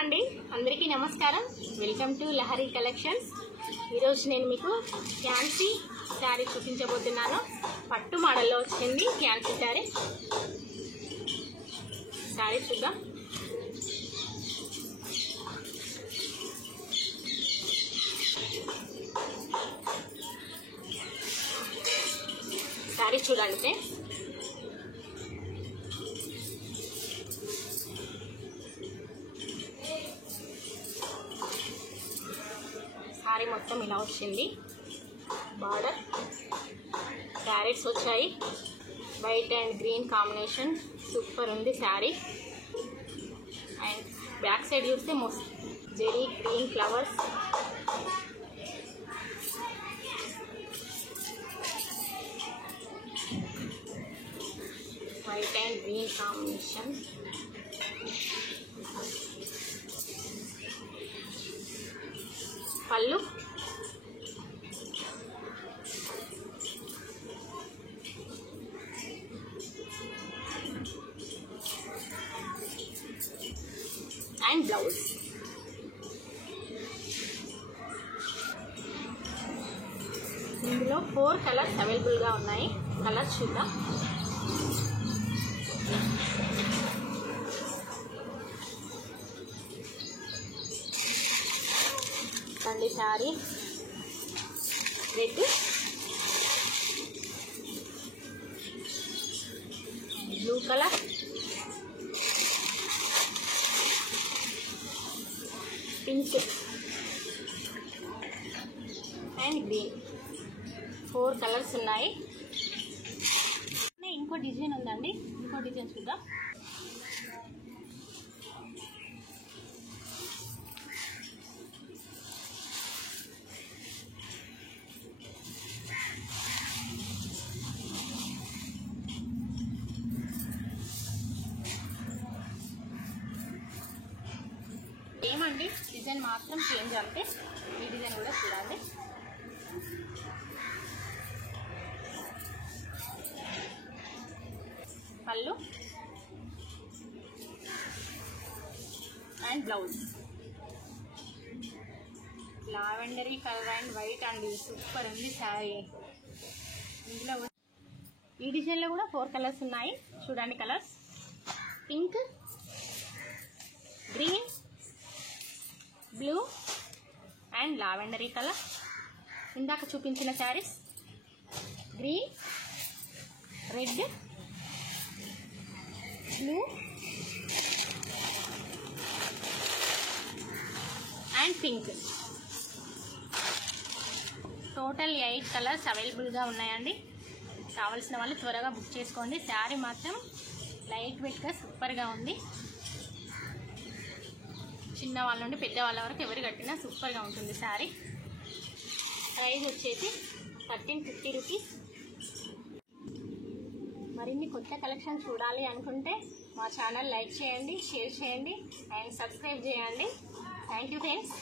అండి, అందరికీ నమస్కారం. Welcome to Lahari collections. ఈరోజు నేను మీకు ఫ్యాన్సీ శారీ చూపించబోతున్నాను. పట్టు మోడల్లో వచ్చింది ఫ్యాన్సీ శారీ చూద్దాం. శారీ చూడండి ఫ్రెండ్స్. శారీ మొత్తం ఇలా వచ్చింది. బార్డర్ క్యారెట్స్ వచ్చాయి. White and green combination super ఉంది శారీ. అండ్ బ్యాక్ సైడ్ చూస్తే zari green flowers, white and green combination. పళ్ళు అండ్ బ్లౌజ్. ఇందులో 4 కలర్స్ అవైలబుల్గా ఉన్నాయి. కలర్స్ చూద్దాం. కండి sari red, blue colour, pink and green. 4 colours ఉన్నాయి. ఇంకో డిజైన్ ఉందండి. ఇంకో డిజైన్ చూద్దాం. ఏమండి డిజైన్ మాత్రం చేంజ్ అంటే ఈ డిజైన్ కూడా చూడండి. పళ్ళు and blouse. Lavendery colour and white అండి, సూపర్ ఉంది శారీ. ఇందులో ఈ డిజైన్లో కూడా 4 కలర్స్ ఉన్నాయి. చూడండి colours: pink, green, blue and lavendery colour. ఇందాక చూపించిన saris green, red, blue and pink. Total 8 colours అవైలబుల్గా ఉన్నాయండి. కావాల్సిన వాళ్ళు త్వరగా బుక్ చేసుకోండి. శారీ మాత్రం లైట్ వెయిట్గా సూపర్గా ఉంది. చిన్న వాళ్ళ నుండి పెద్ద వాళ్ళ వరకు ఎవరు కట్టినా సూపర్గా ఉంటుంది శారీ. ప్రైస్ వచ్చేసి 1350 రూపీస్. మరిన్ని కొత్త కలెక్షన్ చూడాలి అనుకుంటే మా ఛానల్ లైక్ చేయండి, షేర్ చేయండి అండ్ సబ్స్క్రైబ్ చేయండి. Thank you friends.